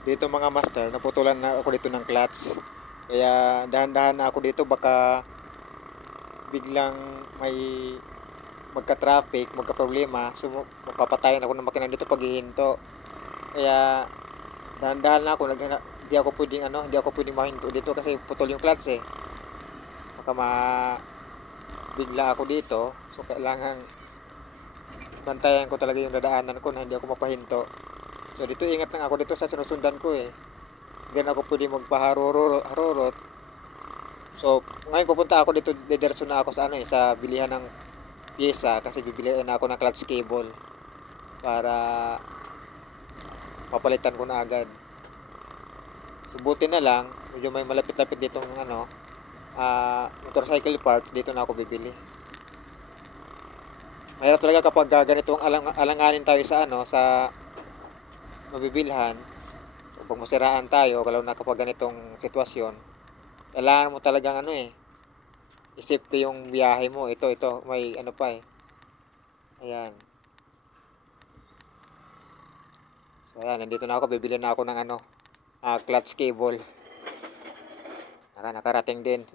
Dito mga master, naputulan na ako dito ng clutch. Kaya dahan-dahan na ako dito, baka biglang may magka-traffic, magka-problema. So mapapatayan ako ng makina dito pag hihinto. Kaya dahan-dahan na ako, di ako pwedeng hindi ako pwedeng mahinto dito kasi putol yung clutch eh. Baka bigla ako dito. So kailangan bantayan ko talaga yung dadaanan ko na hindi ako mapahinto. So dito ingat lang ako dito sa sinusundan ko eh. Hindi na ako pwede magpaharurot. So, ngayon pupunta ako dito, dediretso na ako sa sa bilihan ng pyesa kasi bibili na ako ng clutch cable para mapalitan ko na agad. So, buti na lang, medyo may malapit-lapit ditong motorcycle parts, dito na ako bibili. Mahirap talaga kapag ganitong alanganin tayo sa sa mabibilhan. So, pag masiraan tayo, lalo na kapag ganitong sitwasyon, kailangan mo talagang isip ko yung biyahe mo. Ito, may pa eh. Ayan. So, ayan, nandito na ako. Bibili na ako ng clutch cable. Nakarating din.